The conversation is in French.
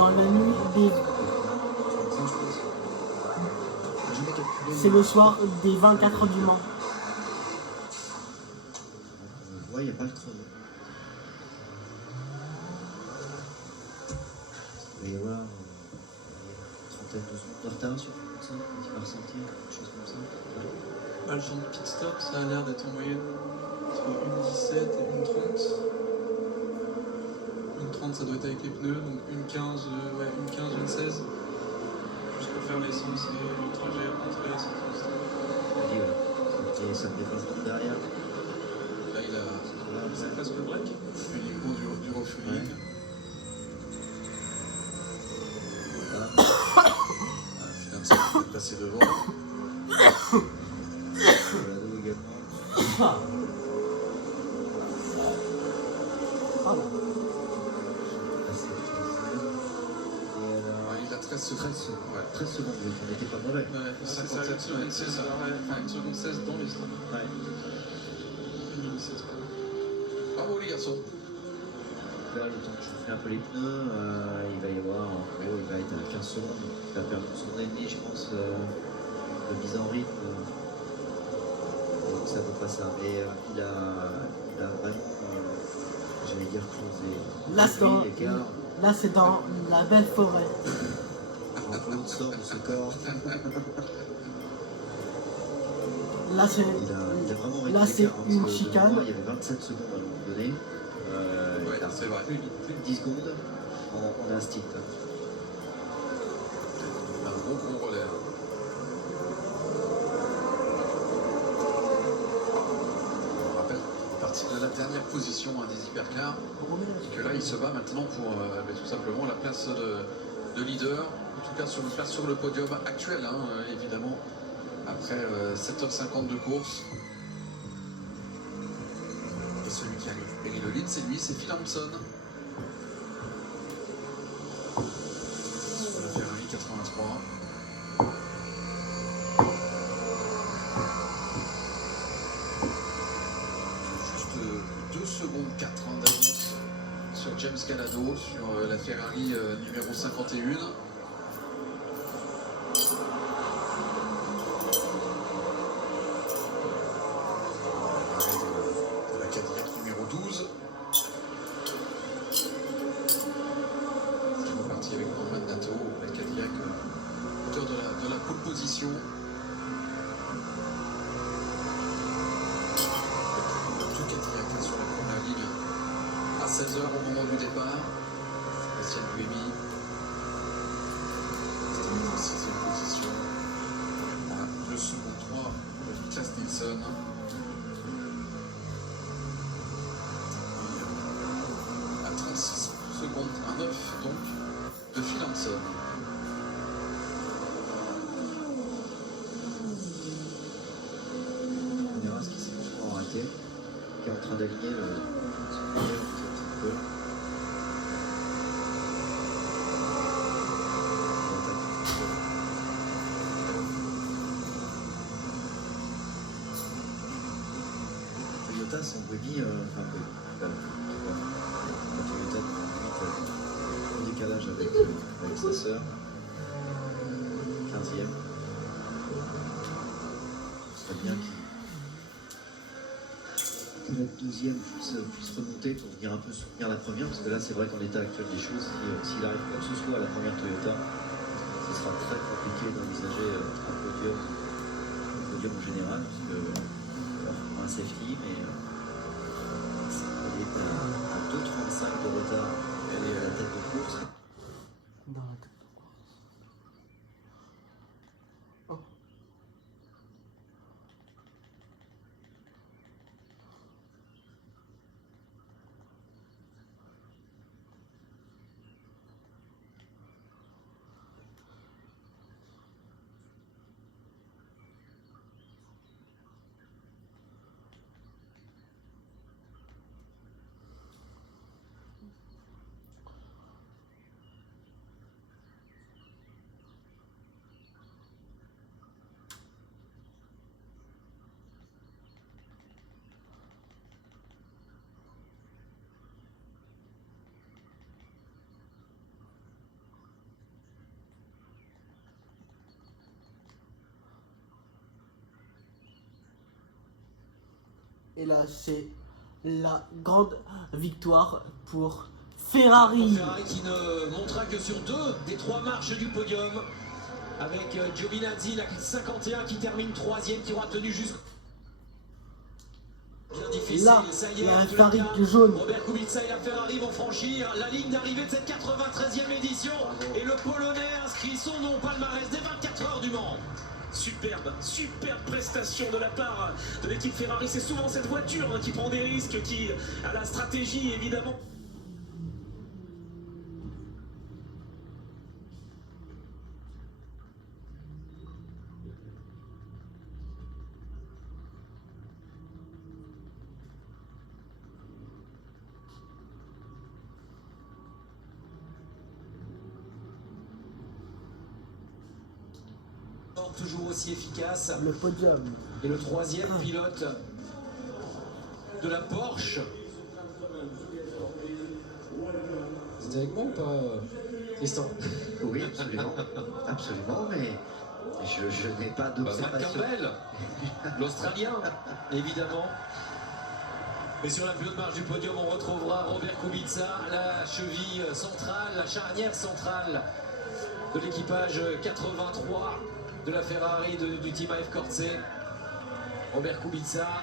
dans la nuit des... C'est le soir des 24 du Mans. Ouais, il n'y a pas le creusot. Il va y avoir une trentaine de secondes de retard sur ça, quand il va ressentir quelque chose comme ça. Bah, le temps de pit stop, ça a l'air d'être en moyenne entre 1,17 et 1,30. 1,30 ça doit être avec les pneus, donc 1,15, ouais, 1,15, 1,16. Juste pour faire l'essence et le trajet entre et sortie du stade. Et ça me dépasse tout derrière. Là, c'est presque le break. Uniquement du refueling. Ouais. Finalement, ça va passer devant. Lado également. Il a 13 secondes. 13 secondes, oui, on n'était pas mauvais. Ouais, c'est ça, 1 seconde 16, enfin 1 seconde 16 dans les stands. Ouais. 1 minute 16, pardon. Bravo les garçons. Là, le temps de chauffer un peu les pneus, il va y avoir, en gros, il va être à 15 secondes. Il va perdre 1 seconde et demie, je pense, de mise en rythme. Donc ça peut pas ça. Mais il a vraiment, j'allais dire, closé. Là, c'est dans la belle forêt. Jean-Claude sort de ce corps. Là, c'est Il a vraiment là, c'est une chicane. Il y avait 27 secondes à un moment donné. Ouais, c'est vrai. Plus de 10 secondes en instinct. Un gros relais. On rappelle, partir de la dernière position des hypercars. Et que là, il se bat maintenant pour tout simplement la place de leader. En tout cas, sur une place sur le podium actuel, évidemment. Après 7h50 de course. Et celui qui a récupéré le lead, c'est lui, c'est Phil Hampson. Sur la Ferrari 83. Juste 2 secondes 4 d'avance sur James Calado, sur la Ferrari numéro 51. Position. Tout Cadillac sur la première ligne à 16h au moment du départ. Sébastien Buemi. En 6e position. Le second 3 de Niklas Nielsen. À 36 secondes, un 9 donc de Phil Hampson. Qui est en train d'aligner le peu. Toyota sont Buemi, enfin Toyota en décalage avec sa sœur. 15e. Ce serait bien que la deuxième puisse remonter pour venir un peu soutenir la première, parce que là c'est vrai qu'en l'état actuel des choses, s'il arrive quoi que ce soit à la première Toyota, ce sera très compliqué d'envisager un podium en général, parce que alors, un safety, mais elle est à 2,35 de retard, elle est à la tête de course. Dans la tête de course. Oh. Et là, c'est la grande victoire pour Ferrari. Ferrari qui ne montera que sur 2 des 3 marches du podium. Avec Giovinazzi, la 51 qui termine 3e, qui aura tenu jusqu'au... Bien difficile, Là, ça y il y est, a un en tous les Ferrari cas, jaune. Robert Kubica et la Ferrari vont franchir la ligne d'arrivée de cette 93e édition. Et le Polonais inscrit son nom au palmarès des 24 heures du Mans. Superbe prestation de la part de l'équipe Ferrari. C'est souvent cette voiture qui prend des risques, qui a la stratégie évidemment. Toujours aussi efficace. Le podium. Et le 3e pilote de la Porsche. Vous êtes avec moi ou pas, Tristan? Oui, absolument. Absolument, mais je n'ai pas Matt d'observation. Campbell, l'Australien, évidemment. Mais sur la plus haute marche du podium, on retrouvera Robert Kubica, la cheville centrale, la charnière centrale de l'équipage 83 de la Ferrari du team AF Corse. Robert Kubica.